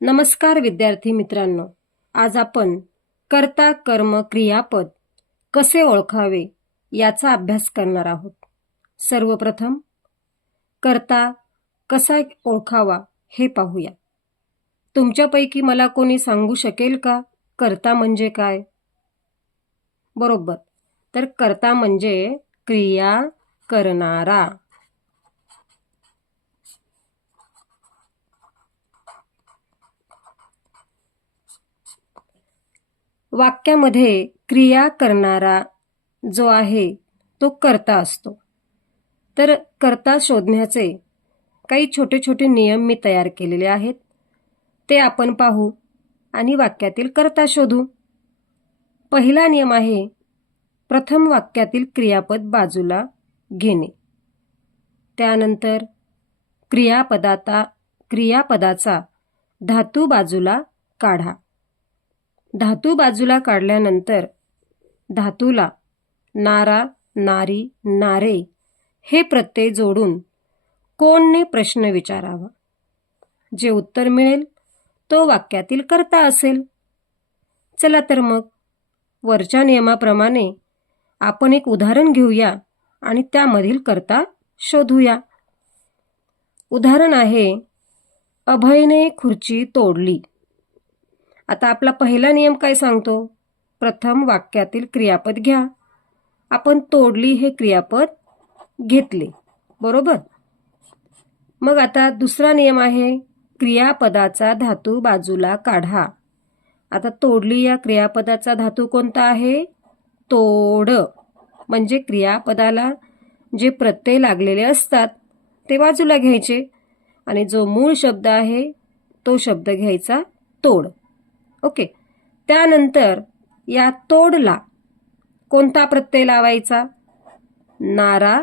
नमस्कार विद्यार्थी मित्रांनो. आज आपण कर्ता कर्म क्रियापद कसे ओळखावे याचा अभ्यास करणार आहोत. सर्वप्रथम कर्ता कसा ओळखावा हे पाहूया. तुमच्यापैकी मला कोणी सांगू शकेल का? कर्ता म्हणजे काय? बरोबर. तर कर्ता म्हणजे क्रिया करणारा. वाक्यामध्ये क्रिया करणारा जो आहे तो कर्ता असतो. तर कर्ता शोधण्याचे काही छोटे छोटे नियम मी तयार केलेले आहेत. ते आपण पाहू आणि वाक्यातील कर्ता शोधू. पहिला नियम आहे प्रथम वाक्यातील क्रियापद बाजूला घेणे. त्यानंतर क्रियापदाता क्रियापदाचा धातू बाजूला काढा. धातू बाजूला काढल्यानंतर धातूला नारा नारी नारे हे प्रत्यय जोडून कोणने प्रश्न विचारावा? जे उत्तर मिळेल तो वाक्यातील कर्ता असेल. चला तर मग वरच्या नियमाप्रमाणे आपण एक उदाहरण घेऊया आणि त्यामधील कर्ता शोधूया. उदाहरण आहे अभयने खुर्ची तोडली. आता आपला पहिला नियम काय सांगतो? प्रथम वाक्यातील क्रियापद घ्या. आपण तोडली हे क्रियापद घेतले. बरोबर? मग आता दुसरा नियम आहे क्रियापदाचा धातू बाजूला काढा. आता तोडली या क्रियापदाचा धातू कोणता आहे? तोड. म्हणजे क्रियापदाला जे प्रत्यय लागलेले असतात ते बाजूला घ्यायचे. आणि जो मूळ शब्द आहे तो शब्द घ्यायचा तोड. ओके. त्यानंतर या तोडला कोणता प्रत्यय लावायचा? नारा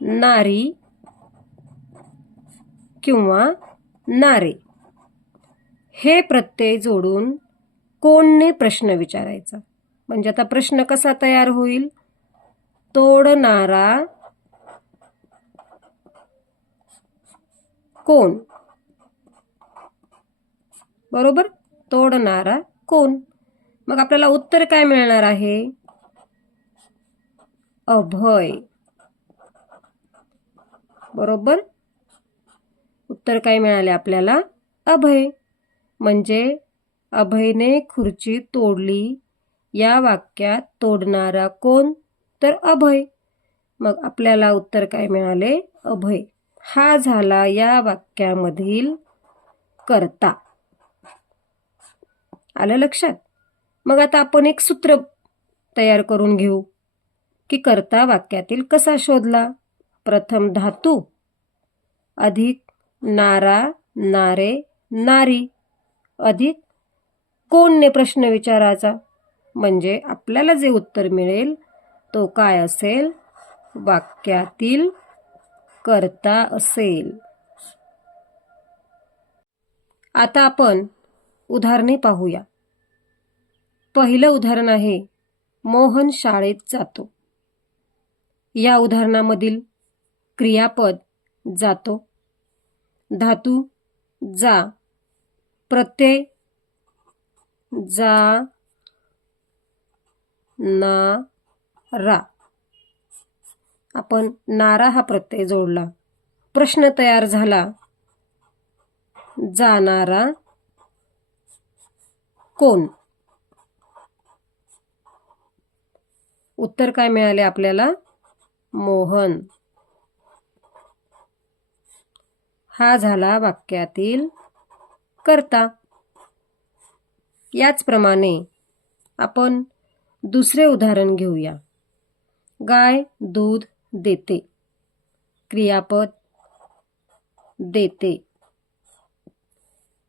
नारी किंवा नारे. हे प्रत्यय जोडून कोणने प्रश्न विचारायचा? म्हणजे आता प्रश्न कसा तयार होईल? तोडणारा कोण? बरोबर? तोडणारा कोण? मग आपल्याला उत्तर काय मिळणार आहे? अभय. बरोबर? उत्तर काय मिळाले आपल्याला? अभय. म्हणजे अभयने खुर्ची तोडली. या वाक्यात तोडणारा कोण? तर अभय. मग आपल्याला उत्तर काय मिळाले? अभय. हा झाला या वाक्यामधील करता. आलं लक्षात? मग आता आपण एक सूत्र तयार करून घेऊ. की कर्ता वाक्यातील कसा शोधला? प्रथम धातू अधिक नारा नारे नारी. अधिक कोणने प्रश्न विचारायचा. म्हणजे आपल्याला जे उत्तर मिळेल तो काय असेल? वाक्यातील कर्ता असेल. आता आपण उदाहरणे पाहूया. पहिलं उदाहरण आहे मोहन शाळेत जातो. या उदाहरणामधील क्रियापद जातो. धातू जा. प्रत्यय जा. ना रा आपण नारा हा प्रत्यय जोडला. प्रश्न तयार झाला. जाणारा कोण? उत्तर काय मिळाले आपल्याला? मोहन. हा झाला वाक्यातील कर्ता. याचप्रमाणे आपण दुसरे उदाहरण घेऊया. गाय दूध देते. क्रियापद देते.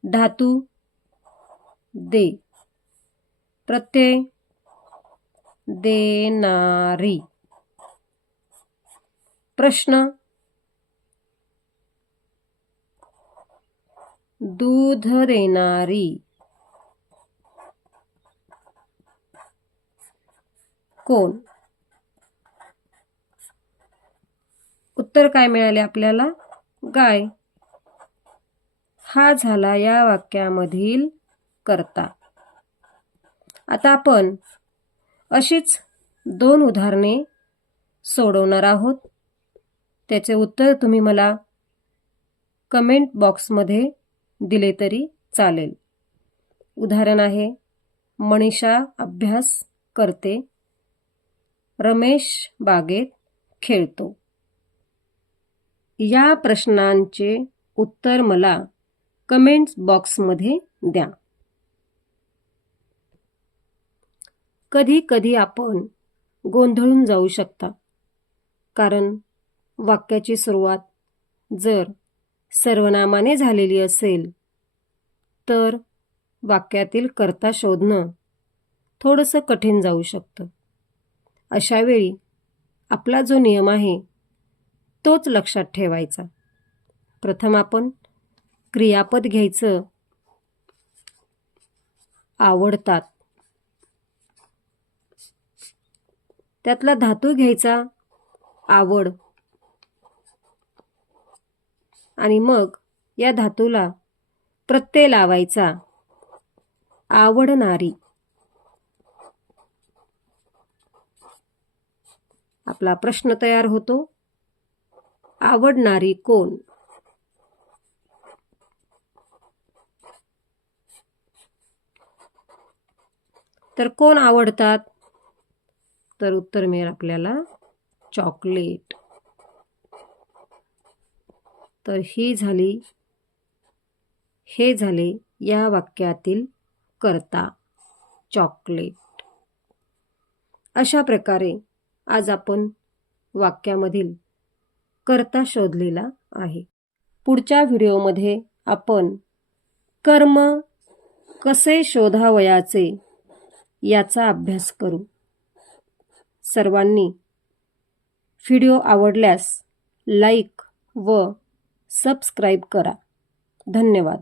धातू दे. प्रत्यय देणारी. प्रश्न. दूध देणारी. कोण? उत्तर काय मिळाले आपल्याला? गाय. हा झाला या वाक्यामधील करता. आता आपण अशीच दोन उदाहरणे सोडवणार आहोत. त्याचे उत्तर तुम्ही मला कमेंट बॉक्समध्ये दिले तरी चालेल. उदाहरण आहे मनीषा अभ्यास करते रमेश बागेत खेळतो. या प्रश्नांचे उत्तर मला कमेंट्स बॉक्समध्ये द्या. कधी कधी आपण गोंधळून जाऊ शकता. कारण वाक्याची सुरुवात जर सर्वनामाने झालेली असेल तर वाक्यातील कर्ता शोधणं थोडंसं कठीण जाऊ शकतं. अशावेळी आपला जो नियम आहे तोच लक्षात ठेवायचा. प्रथम आपण क्रियापद घ्यायचं. आवडतात. त्यातला धातू घ्यायचा आवड. आणि मग या धातूला प्रत्यय लावायचा आवडणारी. आपला प्रश्न तयार होतो आवडणारी कोण? तर कोण आवडतात? तर उत्तर मिळेल आपल्याला. चॉकलेट. तर ही झाली हे झाले या वाक्यातील करता. चॉकलेट. अशा प्रकारे आज आपण वाक्यामधील करता शोधलेला आहे. पुढच्या व्हिडिओमध्ये आपण कर्म कसे शोधावयाचे याचा अभ्यास करू. सर्वांनी. व्हिडिओ आवडल्यास लाईक व सबस्क्राईब करा. धन्यवाद.